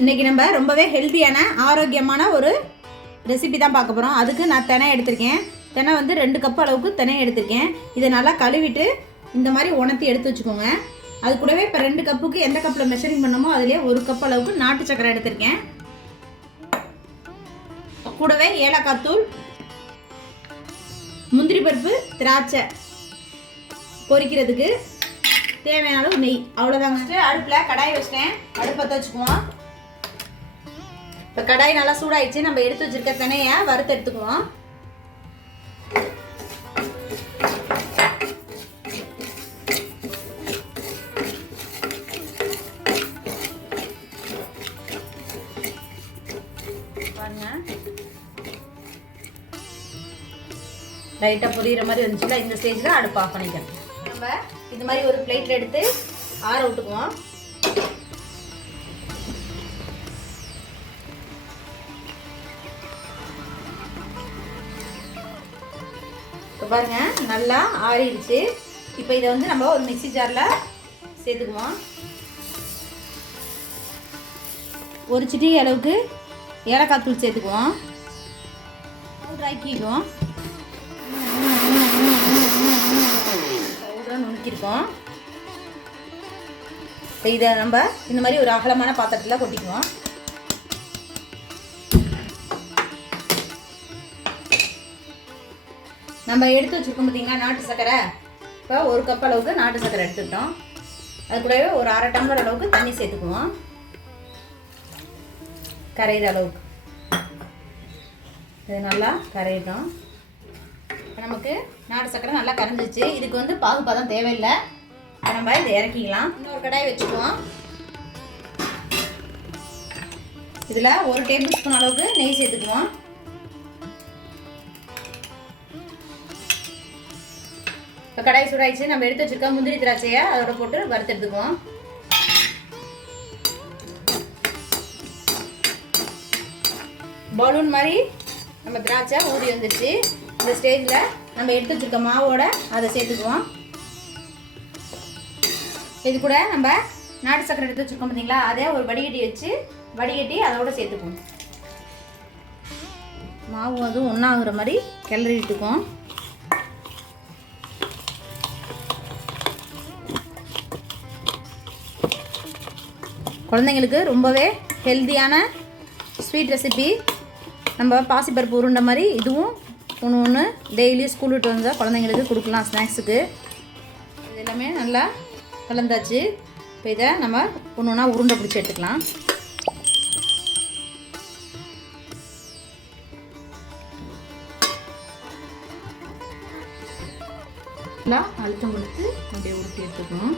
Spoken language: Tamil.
இன்றைக்கி நம்ம ரொம்பவே ஹெல்த்தியான ஆரோக்கியமான ஒரு ரெசிபி தான் பார்க்க போகிறோம். அதுக்கு நான் தினை எடுத்திருக்கேன். தினை வந்து 2 கப் அளவுக்கு தினை எடுத்திருக்கேன். இதை நல்லா கழுவிட்டு இந்த மாதிரி உணர்த்தி எடுத்து வச்சுக்கோங்க. அது கூடவே இப்போ 2 கப்புக்கு எந்த கப்பில் மெஷரிங் பண்ணமோ அதிலே 1 கப் அளவுக்கு நாட்டு சக்கரை எடுத்திருக்கேன். கூடவே ஏலக்காய் தூள், முந்திரி பருப்பு, திராட்சை பொரிக்கிறதுக்கு தேவையான அளவு நெய், அவ்வளோதாங்க. அடுப்பில் கடாய் வச்சிட்டேன். அடுப்பை வச்சுக்குவோம். இப்போ கடாய் நல்லா சூடாயிடுச்சு. நம்ம எடுத்து வச்சிருக்க தினையை வறுத்து எடுத்துக்குவோம். பாருங்க, லைட்டாக பொரியிற மாதிரி வந்துச்சுல, இந்த ஸ்டேஜில் அடுப்பு ஆஃப் பண்ணிக்கணும். நம்ம இது மாதிரி ஒரு பிளேட்டில் எடுத்து ஆற விட்டுக்குவோம். இப்போ பாருங்க, நல்லா ஆறிடுச்சு. இப்போ இதை வந்து நம்ம ஒரு மிக்ஸி ஜாரில் சேர்த்துக்குவோம். ஒரு சிட்டி அளவுக்கு ஏலக்காய் தூள் சேர்த்துக்குவோம். ஆக்கிக்குவோம். பவுடராக நுணுக்கிருக்கோம். இப்போ இதை நம்ம இந்த மாதிரி ஒரு அகலமான பாத்திரத்தில் கொட்டிக்குவோம். நம்ம எடுத்து வச்சுருக்கோம் பார்த்தீங்கன்னா நாட்டு சர்க்கரை. இப்போ 1 கப் அளவுக்கு நாட்டு சர்க்கரை எடுத்துக்கிட்டோம். அது கூடவே ஒரு 1/2 டம்ளர் அளவுக்கு தண்ணி சேர்த்துக்குவோம், கரையிற அளவுக்கு. இது நல்லா கரையிட்டோம். இப்போ நமக்கு நாட்டு சர்க்கரை நல்லா கரைஞ்சிச்சு. இதுக்கு வந்து பாகுபாதம் தேவையில்லை. இப்போ நம்ம இதை இறக்கிக்கலாம். இன்னொரு கடாய் வச்சுக்குவோம். இதில் 1 டேபிள் ஸ்பூன் அளவுக்கு நெய் சேர்த்துக்குவோம். இப்போ கடாய் சூடாயிடுச்சு. நம்ம எடுத்து வச்சிருக்க முந்திரி திராட்சையை அதோட போட்டு வறுத்து எடுத்துக்குவோம். பலூன் மாதிரி நம்ம திராட்சை ஊறி வந்துடுச்சு. இந்த ஸ்டேஜில் நம்ம எடுத்து வச்சிருக்க மாவோட அதை சேர்த்துக்குவோம். இது கூட நம்ம நாட்டு சக்கரை எடுத்து வச்சுருக்கோம் பார்த்தீங்களா, அதே ஒரு வடிகட்டி வச்சு வடிகட்டி அதோட சேர்த்துக்குவோம். மாவு அதுவும் ஒன்றாகிற மாதிரி கிளறி விட்டுக்குவோம். குழந்தைங்களுக்கு ரொம்பவே ஹெல்த்தியான ஸ்வீட் ரெசிபி. நம்ம பாசிப்பருப்பு உருண்டை மாதிரி இதுவும் ஒன்று டெய்லியும் ஸ்கூல் விட்டு வந்தால் குழந்தைங்களுக்கு கொடுக்கலாம் ஸ்நாக்ஸுக்கு. இது எல்லாமே நல்லா கலந்தாச்சு. இப்போ இதை நம்ம ஒன்று உருண்டை பிடிச்சி எடுத்துக்கலாம். நல்லா அழுத்தம் கொடுத்து அப்படியே உருட்டி எடுத்துக்கணும்.